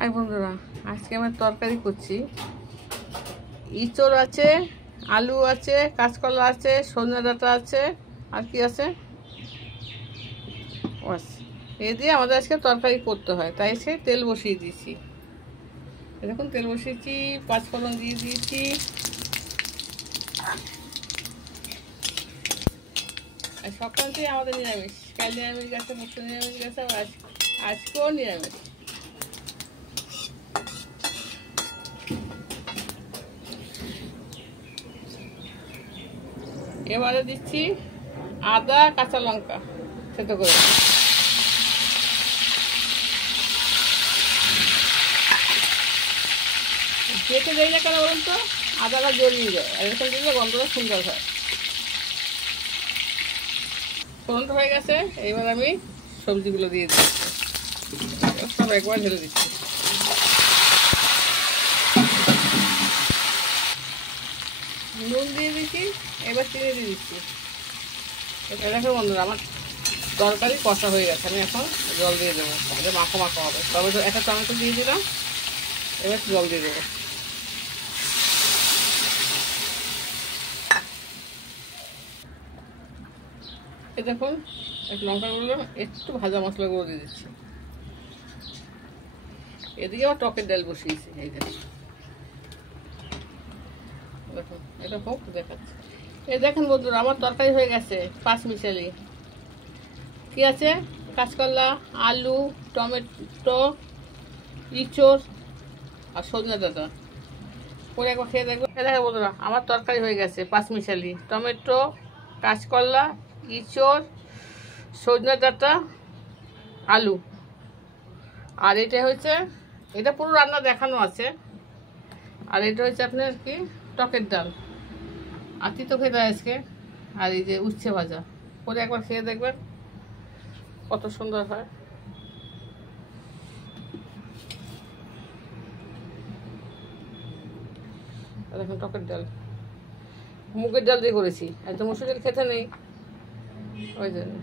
High বন্ধুরা, আজকে আমি তরকারি করছি। ইঁচড় আছে, আলু আছে, কাঁচকলা আছে, সজনে ডাঁটা আছে, আর কি আছে, বাস। এই দিয়ে আমাদের আজকে তরকারি করতে হয়, তাই সে তেল বসিয়ে দিয়েছি। দেখুন তেল বসিয়েছি, পাঁচফোড়ন দিয়ে দিয়েছি। আর সকালতেই আমাদের নিরামিষ, কাল নিরামিষ গেছে, মুসলিম নিরামিষ গেছে, আজকেও নিরামিষ। এবারে দিচ্ছি আদা কাঁচা লঙ্কা সেদ্ধ করে। যেতে দেয় না কেন বলুন তো, আদাটা জড়িয়ে যায়, আর এরকম দিলে গন্ধটা সুন্দর হয়। ফোড়নটা হয়ে গেছে, এইবার আমি সবজিগুলো দিয়ে দিচ্ছি, সব একবার ঢেলে দিচ্ছি। নুন দিয়ে দিচ্ছি, এবার চিনি দিয়ে দিচ্ছি। দেখো বন্ধুরা, আমার তরকারি কষা হয়ে গেছে, আমি এখন জল দিয়ে দেবো, তাহলে মাখো মাখো হবে। তবে তো একটা টমেটো দিয়ে দিলাম, এবার জল দিয়ে দেবো। এই দেখুন, একটু লঙ্কা গুঁড়ো, একটু ভাজা মশলা গুঁড়ো দিয়ে দিচ্ছি। এদিকে আবার টকের ডাল বসিয়েছি, এই দেখুন, দেখুন এটা হোক দেখাচ্ছি। এই দেখেন বন্ধুরা, আমার তরকারি হয়ে গেছে পাঁচ মিশালি। কি আছে, কাঁচকলা, আলু, টমেটো, ইঁচড় আর সজনে ডাঁটা করে একবার খেয়ে দেখবো। দেখো বন্ধুরা, আমার তরকারি হয়ে গেছে পাঁচ মিশালি, টমেটো, কাঁচকলা, ইঁচড়, সজনে ডাঁটা, আলু। আর এটা হচ্ছে, এটা পুরো রান্না দেখানো আছে। আর এটা হচ্ছে আপনার কি, টকের ডাল আর তিতো খেতে আজকে। আর এই যে উচ্ছে ভাজা করে একবার খেয়ে দেখবেন কত সুন্দর হয়। দেখুন টকের ডাল, মুগের ডাল দিয়ে করেছি, একদম মসুর ডাল খেতে নেই, ওই জন্য।